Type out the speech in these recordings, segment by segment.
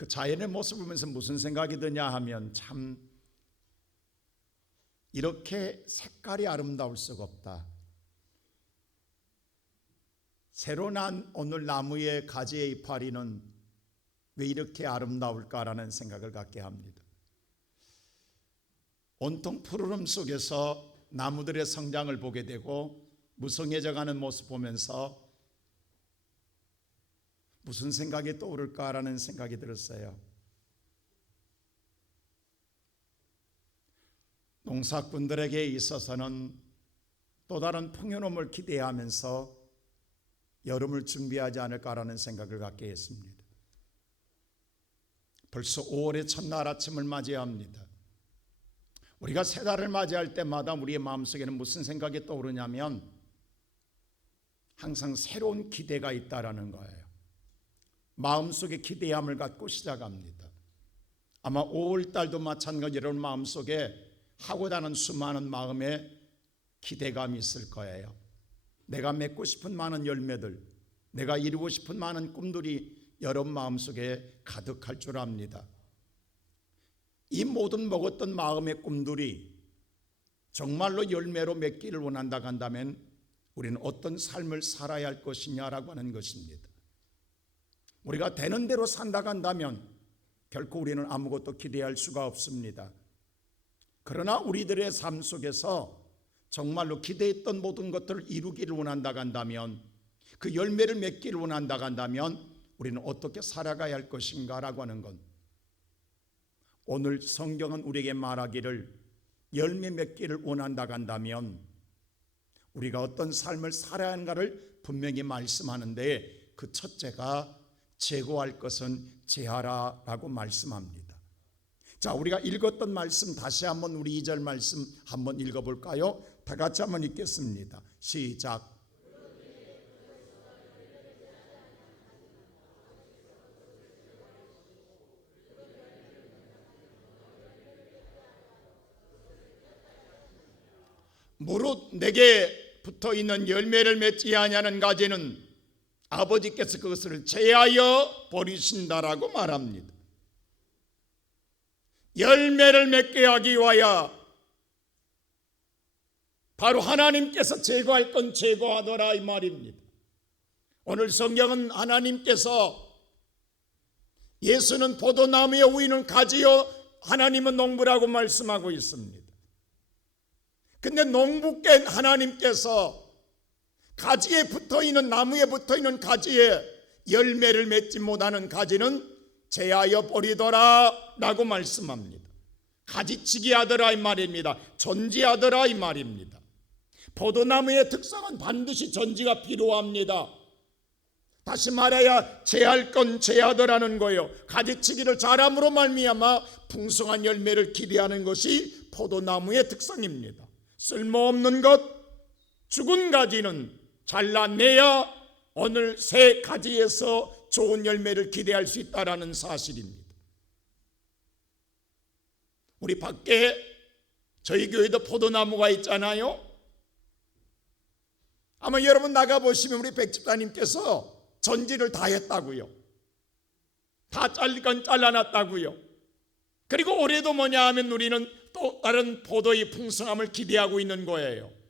그 자연의 모습을 보면서 무슨 생각이 드냐 하면, 참 이렇게 색깔이 아름다울 수가 없다. 새로 난 오늘 나무의 가지의 이파리는 왜 이렇게 아름다울까라는 생각을 갖게 합니다. 온통 푸르름 속에서 나무들의 성장을 보게 되고 무성해져가는 모습 보면서 무슨 생각이 떠오를까라는 생각이 들었어요. 농사꾼들에게 있어서는 또 다른 풍요로움을 기대하면서 여름을 준비하지 않을까라는 생각을 갖게 했습니다. 벌써 5월의 첫날 아침을 맞이합니다. 우리가 새 달을 맞이할 때마다 우리의 마음속에는 무슨 생각이 떠오르냐면 항상 새로운 기대가 있다라는 거예요. 마음속에 기대함을 갖고 시작합니다. 아마 5월달도 마찬가지로 여러분 마음속에 하고자 하는 수많은 마음의 기대감이 있을 거예요. 내가 맺고 싶은 많은 열매들, 내가 이루고 싶은 많은 꿈들이 여러분 마음속에 가득할 줄 압니다. 이 모든 먹었던 마음의 꿈들이 정말로 열매로 맺기를 원한다고 한다면 우리는 어떤 삶을 살아야 할 것이냐라고 하는 것입니다. 우리가 되는 대로 산다고 한다면 결코 우리는 아무것도 기대할 수가 없습니다. 그러나 우리들의 삶 속에서 정말로 기대했던 모든 것들을 이루기를 원한다고 한다면, 그 열매를 맺기를 원한다고 한다면 우리는 어떻게 살아가야 할 것인가라고 하는 것, 오늘 성경은 우리에게 말하기를 열매 맺기를 원한다고 한다면 우리가 어떤 삶을 살아야 하는가를 분명히 말씀하는데, 그 첫째가 제거할 것은 제하라라고 말씀합니다. 자, 우리가 읽었던 말씀 다시 한번 우리 2절 말씀 한번 읽어볼까요? 다 같이 한번 읽겠습니다. 시작. 무릇 내게 붙어있는 열매를 맺지 아니하는 가지는 아버지께서 그것을 제하여 버리신다라고 말합니다. 열매를 맺게 하기 위하여 바로 하나님께서 제거할 건 제거하더라 이 말입니다. 오늘 성경은 하나님께서 예수는 포도나무에 우리는 가지요 하나님은 농부라고 말씀하고 있습니다. 근데 농부께 하나님께서 가지에 붙어있는, 나무에 붙어있는 가지에 열매를 맺지 못하는 가지는 제하여 버리더라 라고 말씀합니다. 가지치기 하더라 이 말입니다. 전지하더라 이 말입니다. 포도나무의 특성은 반드시 전지가 필요합니다. 다시 말해야 제할 건 제하더라는 거예요. 가지치기를 잘함으로 말미암아 풍성한 열매를 기대하는 것이 포도나무의 특성입니다. 쓸모없는 것, 죽은 가지는 잘라내야 오늘 새 가지에서 좋은 열매를 기대할 수 있다는 사실입니다. 우리 밖에 저희 교회도 포도나무가 있잖아요. 아마 여러분 나가보시면 우리 백 집사님께서 전지를 다 했다고요. 다 잘릴 건 잘라놨다고요. 그리고 올해도 뭐냐 하면 우리는 또 다른 포도의 풍성함을 기대하고 있는 거예요.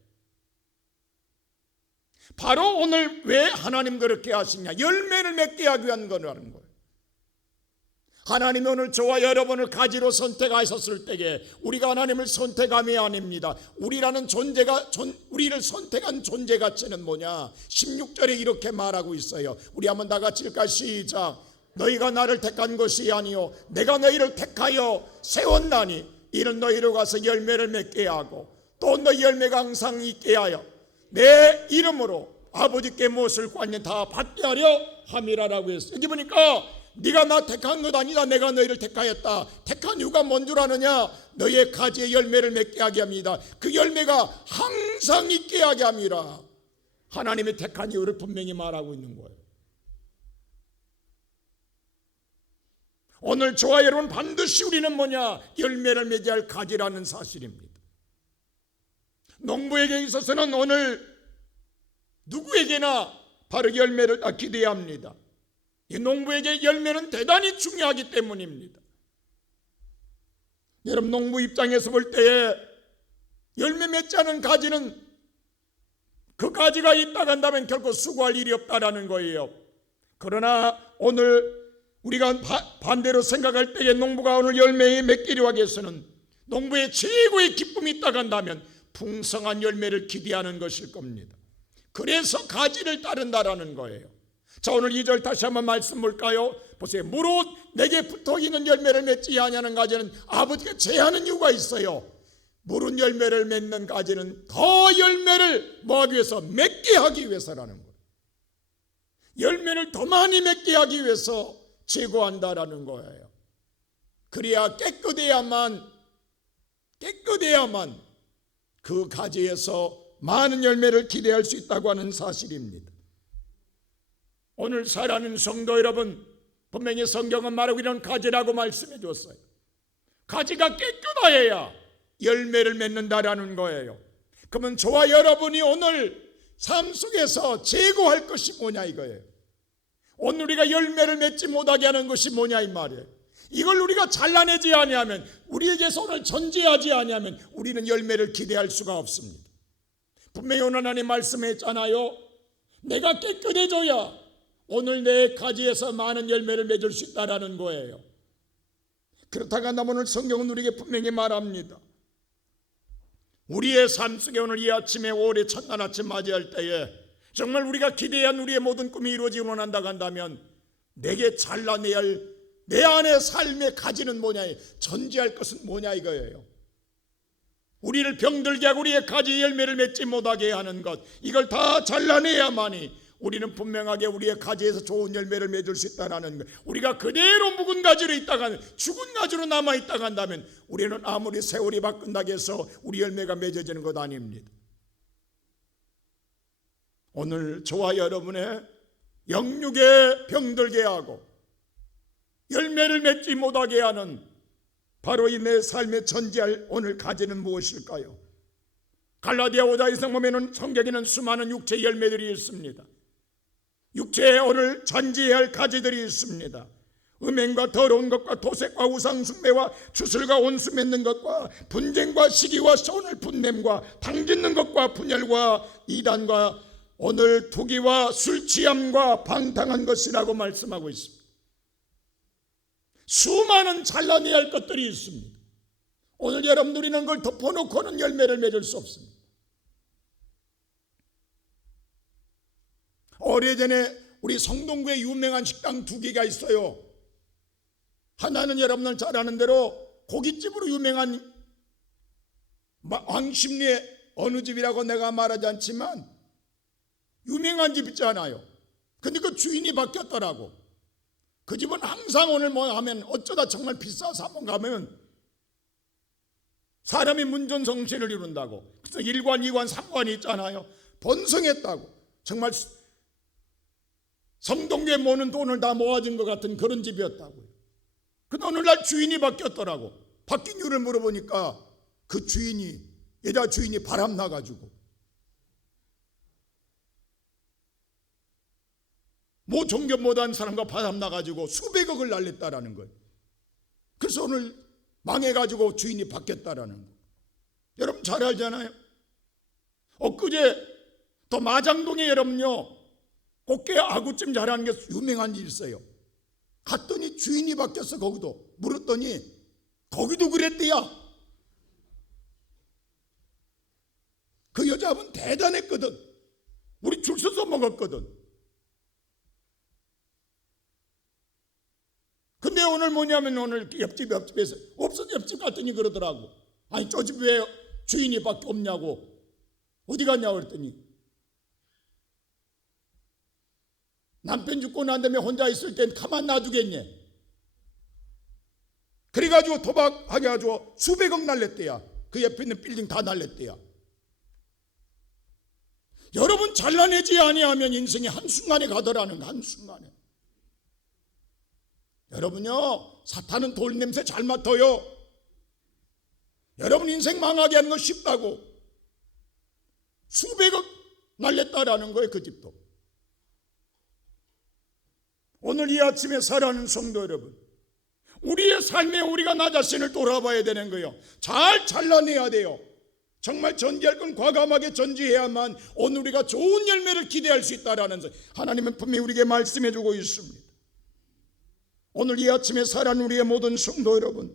바로 오늘 왜 하나님 그렇게 하시냐? 열매를 맺게 하기 위한 거라는 거예요. 하나님이 오늘 저와 여러분을 가지로 선택하셨을 때에 우리가 하나님을 선택함이 아닙니다. 우리라는 존재가 우리를 선택한 존재 가치는 뭐냐? 16절에 이렇게 말하고 있어요. 우리 한번 다 같이 읽을까? 시작. 너희가 나를 택한 것이 아니요 내가 너희를 택하여 세웠나니 이는 너희로 가서 열매를 맺게 하고 또 너희 열매가 항상 있게 하여 내 이름으로 아버지께 무엇을 구하면 다 받게 하려 함이라라고 했어요. 여기 보니까 네가 나 택한 것 아니다. 내가 너희를 택하였다. 택한 이유가 뭔 줄 아느냐? 너희의 가지의 열매를 맺게 하게 합니다. 그 열매가 항상 있게 하게 함이라. 하나님이 택한 이유를 분명히 말하고 있는 거예요. 오늘 저와 여러분 반드시 우리는 뭐냐? 열매를 맺어야 할 가지라는 사실입니다. 농부에게 있어서는 오늘 누구에게나 바로 열매를 기대해야 합니다. 이 농부에게 열매는 대단히 중요하기 때문입니다. 여러분, 농부 입장에서 볼 때에 열매 맺지 않은 가지는 그 가지가 있다 간다면 결코 수고할 일이 없다라는 거예요. 그러나 오늘 우리가 반대로 생각할 때에 농부가 오늘 열매에 맺기를 하기 위해서는 농부의 최고의 기쁨이 있다 간다면 풍성한 열매를 기대하는 것일 겁니다. 그래서 가지를 따른다라는 거예요. 자, 오늘 2절 다시 한번 말씀 볼까요? 보세요. 무릇 내게 붙어있는 열매를 맺지 아니하는 가지는 아버지가 제하는 이유가 있어요. 무릇 열매를 맺는 가지는 더 열매를 뭐하기 위해서? 맺게 하기 위해서라는 거예요. 열매를 더 많이 맺게 하기 위해서 제거한다라는 거예요. 그래야 깨끗해야만 그 가지에서 많은 열매를 기대할 수 있다고 하는 사실입니다. 오늘 살아가는 성도 여러분, 분명히 성경은 말하고 이런 가지라고 말씀해 줬어요. 가지가 깨끗해야 열매를 맺는다라는 거예요. 그러면 저와 여러분이 오늘 삶 속에서 제거할 것이 뭐냐 이거예요. 오늘 우리가 열매를 맺지 못하게 하는 것이 뭐냐 이 말이에요. 이걸 우리가 잘라내지 아니하면, 우리에게서 오늘 전제하지 아니하면 우리는 열매를 기대할 수가 없습니다. 분명히 오늘 하나님 말씀했잖아요. 내가 깨끗해져야 오늘 내 가지에서 많은 열매를 맺을 수 있다라는 거예요. 그렇다고 한다면 오늘 성경은 우리에게 분명히 말합니다. 우리의 삶 속에 오늘 이 아침에 5월의 첫날 아침 맞이할 때에 정말 우리가 기대한 우리의 모든 꿈이 이루어지기 원한다고 한다면 내게 잘라내야 할 내 안의 삶의 가지는 뭐냐, 전제할 것은 뭐냐 이거예요. 우리를 병들게 하고 우리의 가지 열매를 맺지 못하게 하는 것, 이걸 다 잘라내야만이 우리는 분명하게 우리의 가지에서 좋은 열매를 맺을 수 있다는 것. 우리가 그대로 묵은 가지로 있다가 죽은 가지로 남아있다가 한다면 우리는 아무리 세월이 바꾼다고 해서 우리 열매가 맺어지는 것 아닙니다. 오늘 저와 여러분의 영육에 병들게 하고 열매를 맺지 못하게 하는 바로 이 내 삶의 전제할 오늘 가지는 무엇일까요? 갈라디아 5장에서 보면 성경에는 수많은 육체 열매들이 있습니다. 육체에 오늘 전제해야 할 가지들이 있습니다. 음행과 더러운 것과 도색과 우상숭배와 주술과 온수 맺는 것과 분쟁과 시기와 오늘 분냄과 당짓는 것과 분열과 이단과 오늘 투기와 술 취함과 방탕한 것이라고 말씀하고 있습니다. 수많은 잘라내야 할 것들이 있습니다. 오늘 여러분들이 있는 걸 덮어놓고는 열매를 맺을 수 없습니다. 오래전에 우리 성동구에 유명한 식당 2개가 있어요. 하나는 여러분들 잘 아는 대로 고깃집으로 유명한 왕십리의 어느 집이라고 내가 말하지 않지만 유명한 집 있잖아요. 근데 그 주인이 바뀌었더라고. 그 집은 항상 오늘 뭐 하면 어쩌다 정말 비싸서 한번 가면 사람이 문전성시를 이룬다고. 그래서 1관, 2관, 3관이 있잖아요. 번성했다고. 정말 성동교에 모는 돈을 다 모아준 것 같은 그런 집이었다고요. 근데 오늘날 주인이 바뀌었더라고. 바뀐 이유를 물어보니까 그 주인이, 여자 주인이 바람나가지고 뭐 종교 못한 사람과 바람나가지고 수백억을 날렸다라는 거예요. 그래서 오늘 망해가지고 주인이 바뀌었다라는 거예요. 여러분 잘 알잖아요. 엊그제 또 마장동에 여러분요 꽃게 아구찜 잘하는 게 유명한 일이 있어요. 갔더니 주인이 바뀌었어. 거기도 물었더니 거기도 그랬대야. 그 여자분 대단했거든. 우리 줄 서서 먹었거든. 근데 오늘 뭐냐면 오늘 옆집에서 없어서 옆집 갔더니 그러더라고. 아니 저 집 왜 주인이 밖에 없냐고. 어디 갔냐고 그랬더니 남편 죽고 난 다음에 혼자 있을 땐 가만 놔두겠냐. 그래가지고 도박하게 가지고 수백억 날렸대야. 그 옆에 있는 빌딩 다 날렸대야. 여러분 잘라내지 아니하면 인생이 한순간에 가더라는 거. 한순간에. 여러분요 사탄은 돌 냄새 잘 맡아요. 여러분 인생 망하게 하는 거 쉽다고. 수백억 날렸다라는 거예요. 그 집도. 오늘 이 아침에 사랑하는 성도 여러분, 우리의 삶에 우리가 나 자신을 돌아봐야 되는 거예요. 잘 잘라내야 돼요. 정말 전지할 건 과감하게 전지해야만 오늘 우리가 좋은 열매를 기대할 수 있다라는 것, 하나님은 분명히 우리에게 말씀해 주고 있습니다. 오늘 이 아침에 사랑하는 우리의 모든 성도 여러분,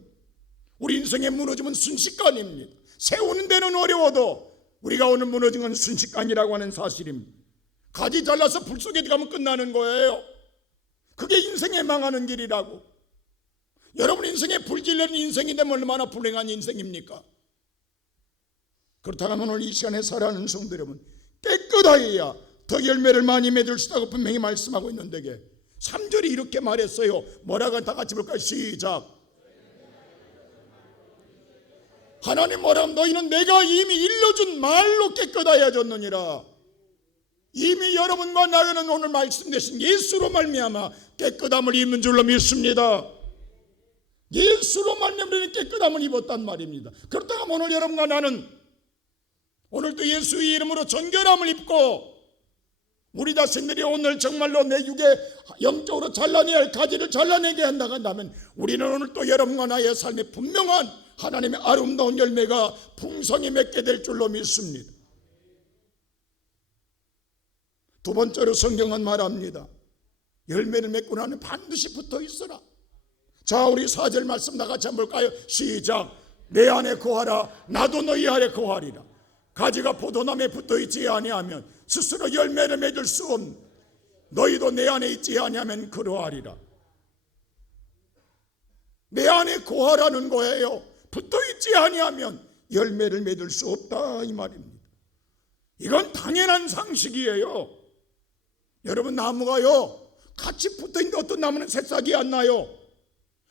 우리 인생에 무너지면 순식간입니다. 세우는 데는 어려워도 우리가 오늘 무너진 건 순식간이라고 하는 사실입니다. 가지 잘라서 불 속에 들어가면 끝나는 거예요. 그게 인생에 망하는 길이라고. 여러분 인생에 불질러는 인생이 되면 얼마나 불행한 인생입니까? 그렇다면 오늘 이 시간에 살아가는 성도 여러분, 깨끗하여야 더 열매를 많이 맺을 수 있다고 분명히 말씀하고 있는데 3절이 이렇게 말했어요. 뭐라고 다 같이 볼까요? 시작. 하나님 뭐라면 너희는 내가 이미 일러준 말로 깨끗하여졌느니라. 이미 여러분과 나에게는 오늘 말씀되신 예수로 말미암아 깨끗함을 입는 줄로 믿습니다. 예수로 말미암아 깨끗함을 입었단 말입니다. 그렇다면 오늘 여러분과 나는 오늘도 예수의 이름으로 정결함을 입고 우리 자신들이 오늘 정말로 내 육에 영적으로 잘라내야 할 가지를 잘라내게 한다고 한다면 우리는 오늘 또 여러분과 나의 삶에 분명한 하나님의 아름다운 열매가 풍성히 맺게 될 줄로 믿습니다. 두 번째로 성경은 말합니다. 열매를 맺고 나면 반드시 붙어 있어라. 자, 우리 4절 말씀 다 같이 한번 볼까요? 시작. 내 안에 거하라 나도 너희 안에 거하리라. 가지가 포도나무에 붙어 있지 아니하면 스스로 열매를 맺을 수 없는 너희도 내 안에 있지 아니하면 그러하리라. 내 안에 거하라는 거예요. 붙어 있지 아니하면 열매를 맺을 수 없다 이 말입니다. 이건 당연한 상식이에요. 여러분 나무가요 같이 붙어 있는데 어떤 나무는 새싹이 안 나요.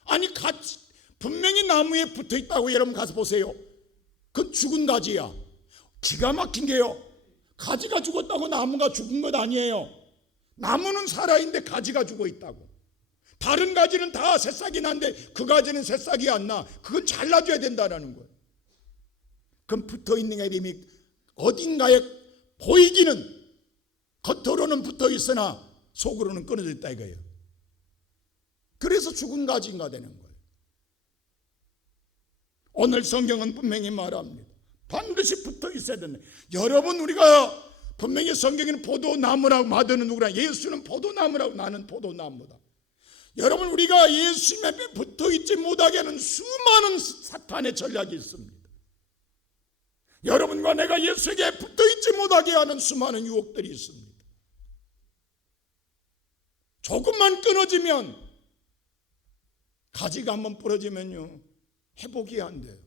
아니 같이 분명히 나무에 붙어 있다고 여러분 가서 보세요. 그건 죽은 가지야. 기가 막힌 게요, 가지가 죽었다고 나무가 죽은 것 아니에요. 나무는 살아있는데 가지가 죽어 있다고. 다른 가지는 다 새싹이 나는데 그 가지는 새싹이 안 나. 그건 잘라줘야 된다는 거예요. 그럼 붙어있는 게 이미 어딘가에 보이기는 겉으로는 붙어 있으나 속으로는 끊어져 있다 이거예요. 그래서 죽은 가지인가 되는 거예요. 오늘 성경은 분명히 말합니다. 반드시 붙어 있어야 된다. 여러분 우리가 분명히 성경에는 포도나무라고 말하는 누구나 예수는 포도나무라고 나는 포도나무다. 여러분 우리가 예수님 앞에 붙어 있지 못하게 하는 수많은 사탄의 전략이 있습니다. 여러분과 내가 예수에게 붙어 있지 못하게 하는 수많은 유혹들이 있습니다. 조금만 끊어지면 가지가 한번 부러지면요 회복이 안 돼요.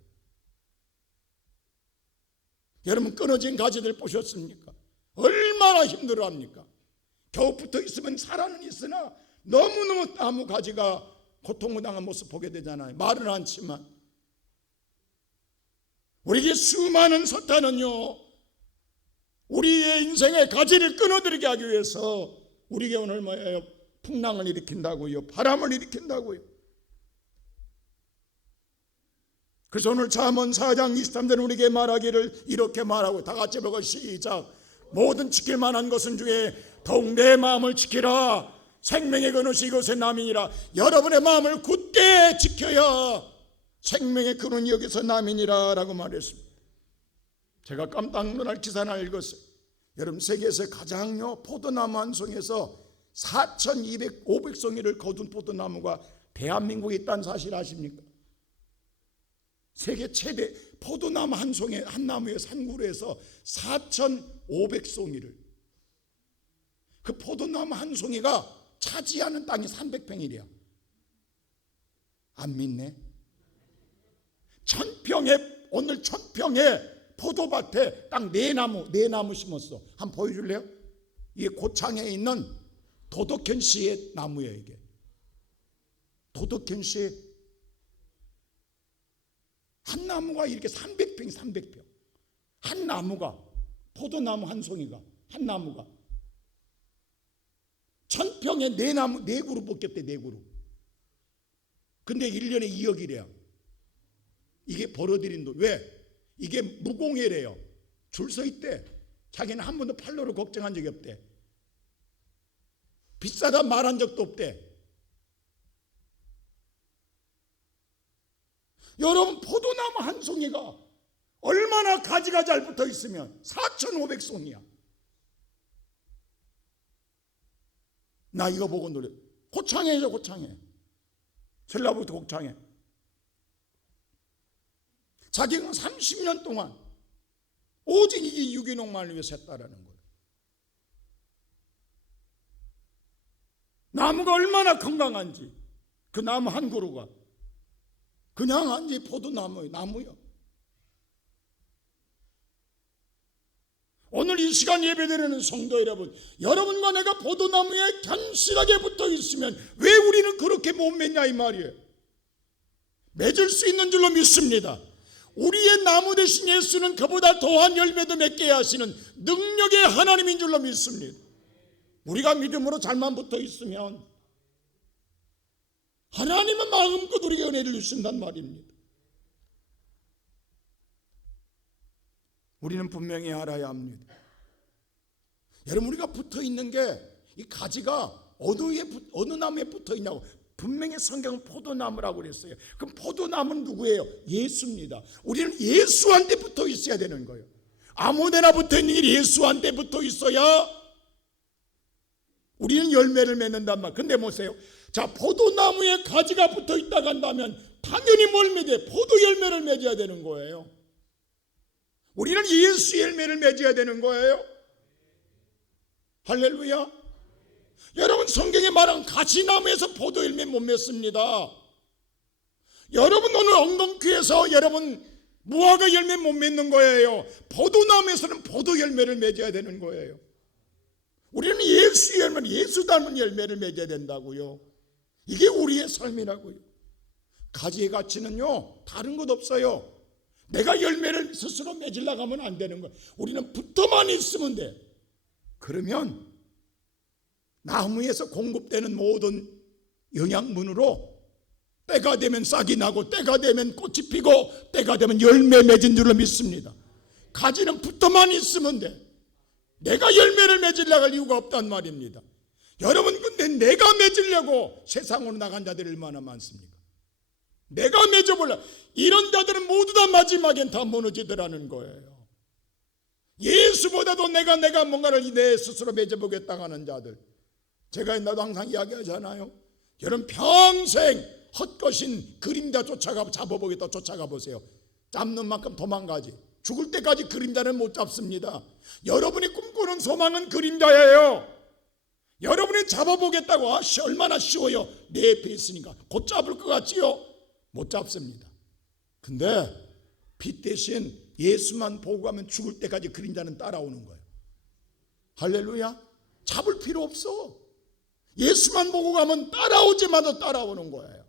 여러분 끊어진 가지들 보셨습니까? 얼마나 힘들어합니까? 겨우 붙어 있으면 살아는 있으나 너무너무 나무 가지가 고통을 당한 모습 보게 되잖아요. 말은 않지만 우리에게 수많은 사탄은요 우리의 인생의 가지를 끊어들이게 하기 위해서 우리에게 오늘 뭐예요? 풍랑을 일으킨다고요, 바람을 일으킨다고요. 그래서 오늘 잠언 4장 23절은 우리에게 말하기를 이렇게 말하고 다 같이 보고 시작. 모든 지킬 만한 것은 중에 더욱 내 마음을 지키라. 생명의 근원이 이것의 남이니라. 여러분의 마음을 굳게 지켜야 생명의 근원이 여기서 남이니라 라고 말했습니다. 제가 깜짝 놀랄 기사 하나 읽었어요. 여러분 세계에서 가장 포도나무 한 송에서 4,200~500송이를 거둔 포도나무가 대한민국에 있다는 사실 아십니까? 세계 최대 포도나무 한 송에 한 나무의 산구로에서 4,500송이를, 그 포도나무 한 송이가 차지하는 땅이 300평이래요. 안 믿네? 오늘 1,000평에 포도밭에 딱 4나무 심었어. 한번 보여줄래요? 이게 고창에 있는 도덕현 씨의 나무예요. 이게 도덕현 씨의 한 나무가 이렇게 300평 한 나무가, 포도나무 한 송이가, 한 나무가 1,000평에 4나무 4그룹 뽑겠대. 4그룹. 근데 1년에 2억이래요 이게 벌어들인 돈. 왜? 이게 무공해래요. 줄 서 있대. 자기는 한 번도 팔로를 걱정한 적이 없대. 비싸다 말한 적도 없대. 여러분, 포도나무 한 송이가 얼마나 가지가 잘 붙어 있으면 4,500송이야. 나 이거 보고 노래. 고창해죠, 고창해. 전라북도 고창해. 자기가 30년 동안 오직 이 유기농만을 위해서 했다라는 거예요. 나무가 얼마나 건강한지, 그 나무 한 그루가 그냥 한지 포도나무예요. 나무요. 오늘 이 시간 예배드리는 성도 여러분, 여러분과 내가 포도나무에 견실하게 붙어 있으면 왜 우리는 그렇게 못 맺냐 이 말이에요. 맺을 수 있는 줄로 믿습니다. 우리의 나무 대신 예수는 그보다 더한 열매도 맺게 하시는 능력의 하나님인 줄로 믿습니다. 우리가 믿음으로 잘만 붙어 있으면 하나님은 마음껏 우리에게 은혜를 주신단 말입니다. 우리는 분명히 알아야 합니다. 여러분, 우리가 붙어 있는 게 이 가지가 어느 나무에 붙어 있냐고. 분명히 성경은 포도나무라고 그랬어요. 그럼 포도나무는 누구예요? 예수입니다. 우리는 예수한테 붙어 있어야 되는 거예요. 아무데나 붙어 있는 게 예수한테 붙어 있어야 우리는 열매를 맺는단 말. 근데 보세요. 자, 포도나무에 가지가 붙어 있다고 한다면 당연히 뭘 맺어야 돼? 포도 열매를 맺어야 되는 거예요. 우리는 예수 열매를 맺어야 되는 거예요. 할렐루야. 여러분, 성경에 말한 가지나무에서 포도 열매 못 맺습니다. 여러분, 오늘 엉겅퀴에서 여러분 무화과 열매 못 맺는 거예요. 포도나무에서는 포도 열매를 맺어야 되는 거예요. 우리는 예수 열매, 예수 닮은 열매를 맺어야 된다고요. 이게 우리의 삶이라고요. 가지의 가치는요, 다른 것 없어요. 내가 열매를 스스로 맺으려고 하면 안 되는 거예요. 우리는 붙어만 있으면 돼. 그러면 나무에서 공급되는 모든 영양분으로 때가 되면 싹이 나고, 때가 되면 꽃이 피고, 때가 되면 열매 맺은 줄로 믿습니다. 가지는 붙어만 있으면 돼. 내가 열매를 맺으려고 할 이유가 없단 말입니다. 여러분, 근데 내가 맺으려고 세상으로 나간 자들이 얼마나 많습니까? 내가 맺어보려. 이런 자들은 모두 다 마지막엔 다 무너지더라는 거예요. 예수보다도 내가 뭔가를 내 스스로 맺어보겠다고 하는 자들. 제가 나도 항상 이야기하잖아요. 여러분, 평생 헛것인 그림자 잡아보겠다 쫓아가 보세요. 잡는 만큼 도망가지. 죽을 때까지 그림자는 못 잡습니다. 여러분이 꿈꾸는 소망은 그림자예요. 여러분이 잡아보겠다고 얼마나 쉬워요. 내 옆에 있으니까 곧 잡을 것 같지요? 못 잡습니다. 근데 빛 대신 예수만 보고 가면 죽을 때까지 그림자는 따라오는 거예요. 할렐루야. 잡을 필요 없어. 예수만 보고 가면 따라오지마도 따라오는 거예요.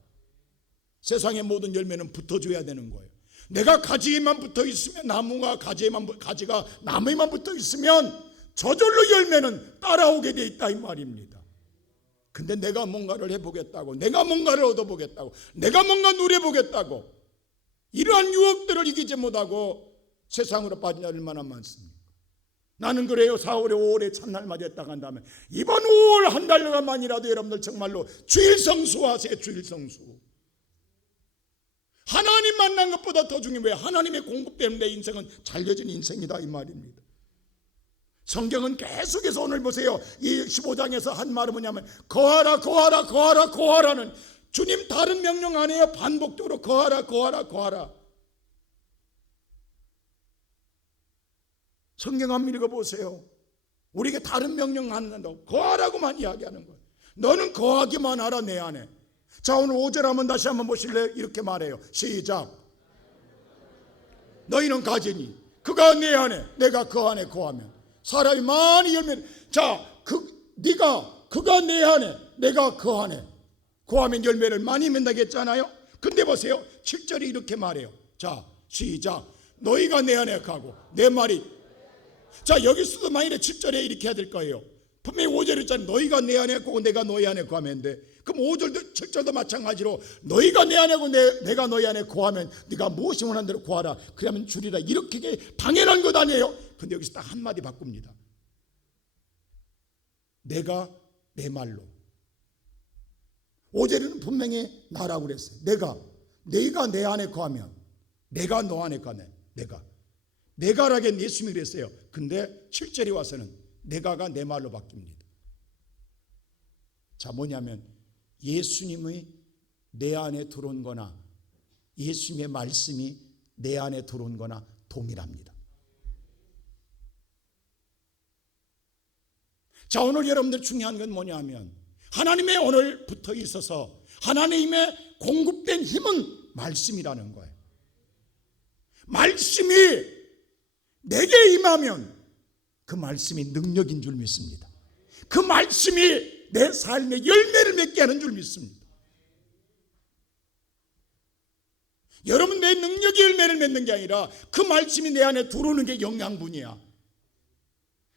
세상의 모든 열매는 붙어줘야 되는 거예요. 내가 가지에만 붙어 있으면, 가지가 나무에만 붙어 있으면 저절로 열매는 따라오게 돼 있다 이 말입니다. 근데 내가 뭔가를 해보겠다고, 내가 뭔가를 얻어보겠다고, 내가 뭔가 누려보겠다고, 이러한 유혹들을 이기지 못하고 세상으로 빠진 자들 얼마나 많습니까? 나는 그래요. 4월에 5월에 첫날 맞이했다고 한다면 이번 5월 한 달간만이라도 여러분들 정말로 주일 성수하세요. 주일 성수. 하나님 만난 것보다 더 중요해요. 왜? 하나님의 공급 때문에 내 인생은 잘려진 인생이다 이 말입니다. 성경은 계속해서 오늘 보세요. 이 15장에서 한 말은 뭐냐면 거하라 거하라 거하라 거하라는, 주님 다른 명령 안 해요. 반복적으로 거하라 거하라 거하라. 성경 한번 읽어보세요. 우리에게 다른 명령 안 한다고 거하라고만 이야기하는 거예요. 너는 거하기만 하라 내 안에. 자, 오늘 5절 한번 다시 한번 보실래요? 이렇게 말해요. 시작. 너희는 가지니 그가 내 안에 내가 그 안에 거하면 사람이 많이 열매. 자, 그가 내 안에 내가 그 안에 거하면 열매를 많이 맺는다고 했잖아요. 근데 보세요. 7절이 이렇게 말해요. 자, 시작. 너희가 내 안에 가고 내 말이. 자, 여기서도 만일에 7절에 이렇게 해야 될 거예요. 분명히 5절에 있잖아요. 너희가 내 안에 가고 내가 너희 안에 거하면 돼. 그럼 5절도 7절도 마찬가지로 너희가 내 안에 가고 내가 너희 안에 거하면 네가 무엇이 원하는 대로 거하라. 그러면 주리라. 이렇게 당연한 것 아니에요. 근데 여기서 딱 한마디 바꿉니다. 내가 내 말로. 5절에는 분명히 나라고 그랬어요. 내가 너희가 내 안에 거하면 내가 너 안에 거하네. 내가라게 예수님이 그랬어요. 근데 7절에 와서는 내가가 내 말로 바뀝니다. 자, 뭐냐면 예수님의 내 안에 들어온 거나 예수님의 말씀이 내 안에 들어온 거나 동일합니다. 자, 오늘 여러분들 중요한 건 뭐냐면 하나님의 오늘 붙어 있어서 하나님의 공급된 힘은 말씀이라는 거예요. 말씀이 내게 임하면 그 말씀이 능력인 줄 믿습니다. 그 말씀이 내 삶의 열매를 맺게 하는 줄 믿습니다. 여러분, 내 능력의 열매를 맺는 게 아니라 그 말씀이 내 안에 들어오는 게 영양분이야.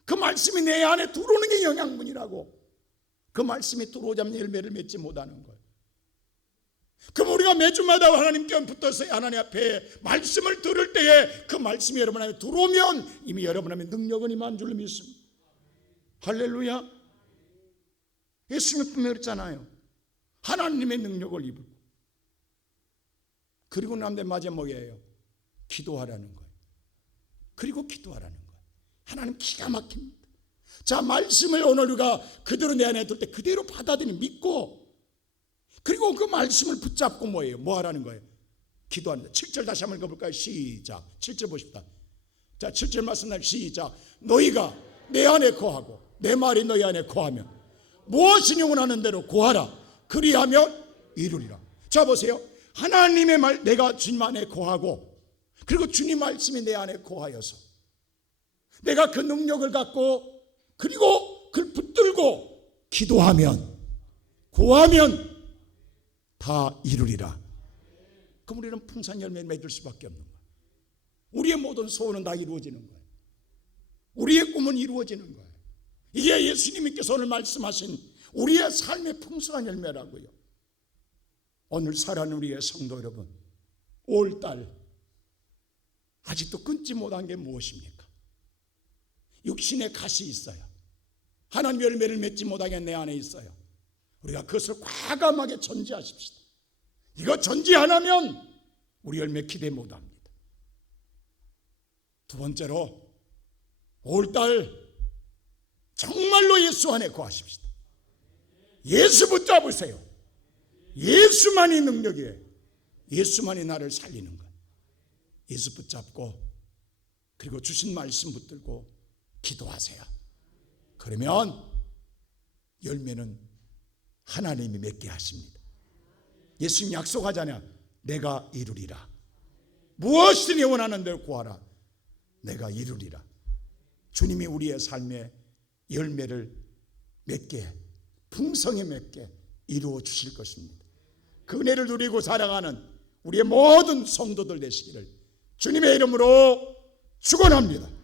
그 말씀이 내 안에 들어오는 게 영양분이라고. 그 말씀이 들어오자면 열매를 맺지 못하는 거예요. 그럼 우리가 매주마다 하나님께 붙어서 하나님 앞에 말씀을 들을 때에 그 말씀이 여러분 안에 들어오면 이미 여러분 안에 능력은 임한 줄 믿습니다. 할렐루야. 예수님이 분명히 그랬잖아요. 하나님의 능력을 입고. 그리고 남들 마지막이에요. 기도하라는 거예요. 그리고 기도하라는 거예요. 하나님 기가 막힙니다. 자, 말씀을 오늘 우리가 그대로 내 안에 둘 때 그대로 받아들이는 믿고, 그리고 그 말씀을 붙잡고 뭐예요? 뭐 하라는 거예요? 기도합니다. 7절 다시 한번 읽어볼까요? 시작. 7절 보십시다. 자, 7절 말씀 시작. 너희가 내 안에 거하고 내 말이 너희 안에 거하면 무엇이니 원하는 대로 구하라. 그리하면 이루리라. 자, 보세요. 하나님의 말, 내가 주님 안에 거하고 그리고 주님 말씀이 내 안에 거하여서 내가 그 능력을 갖고 그리고 그걸 붙들고 기도하면 구하면 다 이루리라. 그럼 우리는 풍성 열매를 맺을 수밖에 없는 거예요. 우리의 모든 소원은 다 이루어지는 거예요. 우리의 꿈은 이루어지는 거예요. 이게 예수님께서 오늘 말씀하신 우리의 삶의 풍성한 열매라고요. 오늘 살아가는 우리의 성도 여러분, 5월달 아직도 끊지 못한 게 무엇입니까? 육신의 가시 있어요. 하나님 열매를 맺지 못하게 내 안에 있어요. 우리가 그것을 과감하게 전지하십시다. 이거 전지 안 하면 우리 열매 기대 못합니다. 두 번째로 5월달 정말로 예수 안에 거하십시다. 예수 붙잡으세요. 예수만이 능력이에요. 예수만이 나를 살리는 거예요. 예수 붙잡고 그리고 주신 말씀 붙들고 기도하세요. 그러면 열매는 하나님이 맺게 하십니다. 예수님 약속하잖아요. 내가 이루리라. 무엇이든 원하는 대로 구하라. 내가 이루리라. 주님이 우리의 삶에 열매를 맺게, 풍성히 맺게 이루어 주실 것입니다. 그 은혜를 누리고 살아가는 우리의 모든 성도들 되시기를 주님의 이름으로 축원합니다.